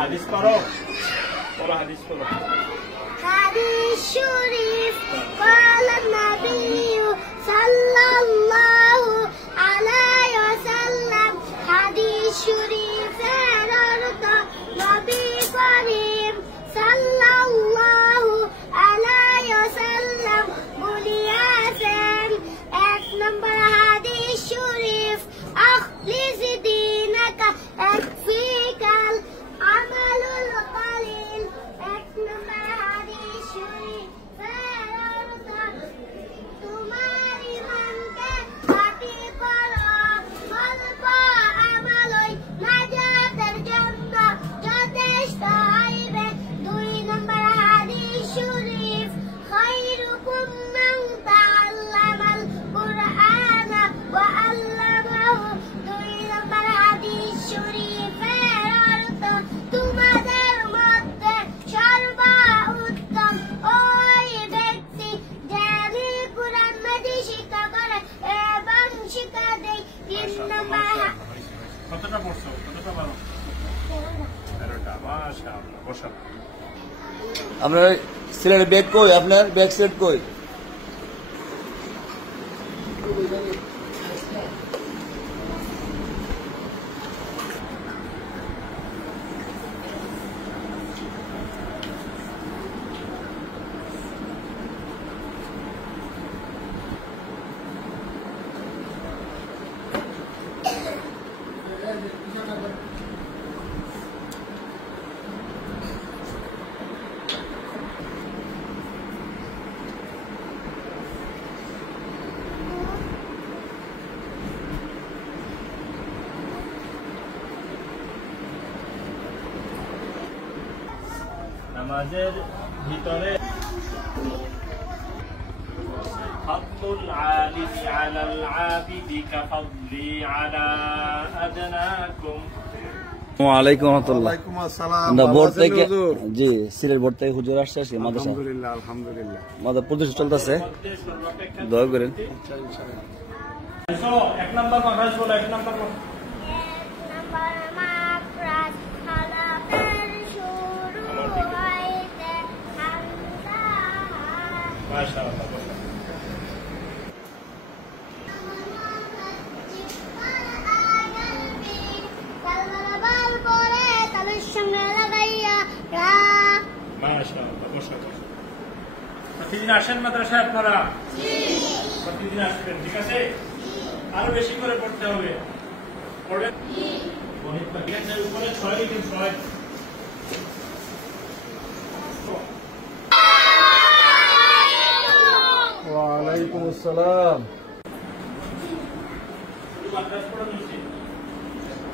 হাদিস পড়ো, পড়ো হাদিস পড়ো। হাদিস শরীফ قال النبي صلى الله عليه وسلم হাদিস শরীফের অর্থ নবী করিম সাল্লাল্লাহু আলাইহি ওয়াসাল্লাম বলিয়াছেন। 1 নম্বর হাদিস শরীফ আখলিস দীনাকা ইয়াকফিকাল আমালুল কলিল। 1 নম্বর হাদিস শরীফের অর্থ তোমার ঈমানকে খাঁটি করো, অল্প আমলই নাজাতের জন্য যথেষ্ট হইবে। 2 নম্বর হাদিস শরীফ খায়রুকুম মান তাআল্লামাল কুরআনা ওয়া আল্লামাহু। 2 নম্বর হাদিস শরীফের অর্থ তোমাদের মধ্যে সর্বোত্তম ওই ব্যক্তি যিনি কুরআন মাজিদ শিক্ষা করে এবং শিক্ষা দেয়। 3 নম্বর কতটা পড়ছো, কতটা পারো? 13টা। মাশাআল্লাহ, বসো। আপনার সিলেটের ব্যাগ কই? আপনার ব্যাগ সেট কই? নামাজের ভিতরে ফাদলুল আলিমি আলাল আবিদি কাফাদলি আলা আদনাকুম। ওয়ালাইকুম আসসালাম। ওয়ালাইকুম আসসালাম। আমরা বোর্ড ভালো আছেন থেকে, হুজুর? জি, সিলেট বোর্ড থেকে হুজুর আসছে, মাদ্রাসা আলহামদুলিল্লাহ আলহামদুলিল্লাহ। আমাদের প্রতিষ্ঠা চলতেছে, দোয়া করেন। এসো, 1 নম্বর মাদ্রাস বলো, 1 নম্বর। 1 নম্বর মাদ্রাস হরফের শুরু হইতে হামজা। মাশাআল্লাহ, বসো। কালবাল পরে তালের সঙ্গে লাগাইয়া রা। মাশাআল্লাহ, বসো বসো। প্রতিদিন আসেন মাদ্রাসায় আপনারা? জি। প্রতিদিন আসবেন, ঠিক আছে? আরো বেশি করে পড়তে হবে। পড়বেন? জি। গণিত বিজ্ঞানের উপরে 6 লিখেন, 6। ওয়ালাইকুম আসসালাম। শুধু মাদ্রাস পড়া হচ্ছে।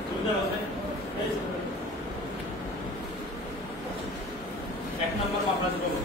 বুঝতে পারছেন? 1 নম্বর মাদ্রাস বলো।